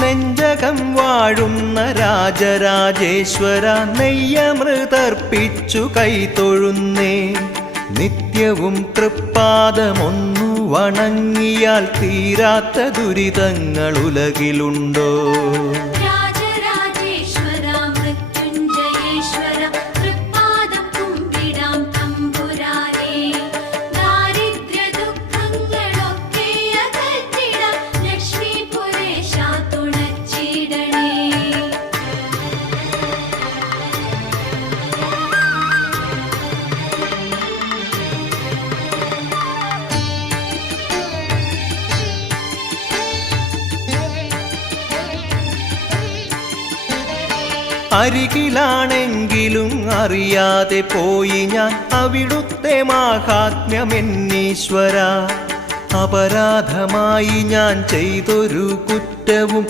നെഞ്ചകം വാഴുന്ന രാജരാജേശ്വര നെയ്യമൃതർപ്പിച്ചു കൈതൊഴുന്നേ. നിത്യവും തൃപ്പാദമൊന്നു വണങ്ങിയാൽ തീരാത്ത ദുരിതങ്ങൾ ഉലകിലുണ്ടോ? അരികിലാണെങ്കിലും അറിയാതെ പോയി ഞാൻ അവിടുത്തെ മാഹാത്മ്യമെന്നീശ്വര. അപരാധമായി ഞാൻ ചെയ്തൊരു കുറ്റവും